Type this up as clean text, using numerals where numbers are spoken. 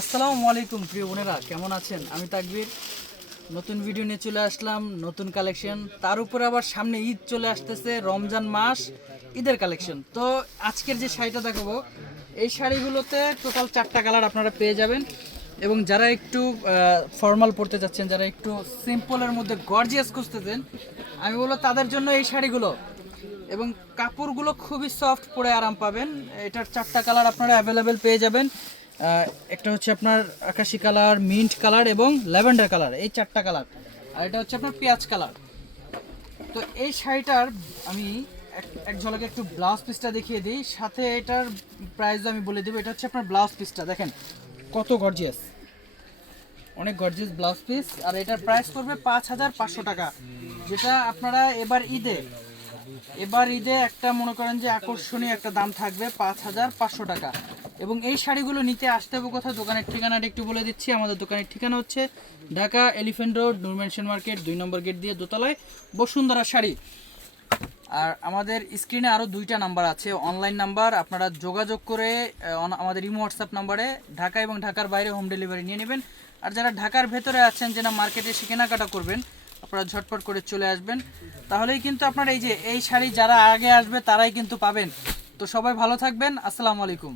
আসসালামু আলাইকুম প্রিয় বোনেরা, কেমন আছেন? আমি তাকবীর নতুন ভিডিও নিয়ে চলে আসলাম, নতুন কালেকশন। তার উপরে আবার সামনে ঈদ চলে আসতেছে, রমজান মাস, ঈদের কালেকশন। তো আজকের যে শাড়িটা দেখাবো, এই শাড়িগুলোতে টোটাল 4টা কালার আপনারা পেয়ে যাবেন। এবং যারা একটু ফর্মাল পরতে যাচ্ছেন, যারা একটু সিম্পলের মধ্যে গর্জিয়াস খুঁজতেছেন, আমি বলবো তাদের জন্য এই শাড়িগুলো। এবং কাপড়গুলো খুবই সফট, পরে আরাম পাবেন। এটার 4টা কালার আপনারা অ্যাভেলেবেল পেয়ে যাবেন। একটা হচ্ছে আপনার আকাশি কালার, মিন্ট কালার এবং ল্যাভেন্ডার কালার, এই 4টা কালার। আর এটা হচ্ছে আপনার পেঁয়াজ কালার। তো এই শাড়িটার আমি এক ঝলকে একটু ব্লাউজ পিসটা দেখিয়ে দিই, সাথে এটার প্রাইস আমি বলে দেবো। এটা হচ্ছে আপনার ব্লাউজ পিসটা, দেখেন কত গর্জিয়াস, অনেক গর্জিয়াস ব্লাউজ পিস। আর এটার প্রাইস পড়বে 5,500 টাকা, যেটা আপনারা এবার ঈদে একটা মনে করেন যে আকর্ষণীয় একটা দাম থাকবে, 5,500 টাকা। এবং এই শাড়িগুলো নিতে আসতে হবে কোথায়, দোকানের ঠিকানাটা একটু বলে দিচ্ছি। আমাদের দোকানের ঠিকানা হচ্ছে ঢাকা এলিফ্যান্ট রোড, নূর মেনশন মার্কেট, 2 নম্বর গেট দিয়ে দোতলায়, বসুন্ধরা শাড়ি। আর আমাদের স্ক্রিনে আরও 2টা নাম্বার আছে, অনলাইন নাম্বার। আপনারা যোগাযোগ করে আমাদের ইমো হোয়াটসঅ্যাপ নাম্বারে ঢাকা এবং ঢাকার বাইরে হোম ডেলিভারি নিয়ে নেবেন। আর যারা ঢাকার ভেতরে আছেন, যে না মার্কেটে এসে কেনাকাটা করবেন, আপনারা ঝটপট করে চলে আসবেন। তাহলেই কিন্তু আপনারা এই শাড়ি যারা আগে আসবে তারাই কিন্তু পাবেন। তো সবাই ভালো থাকবেন। আসসালামু আলাইকুম।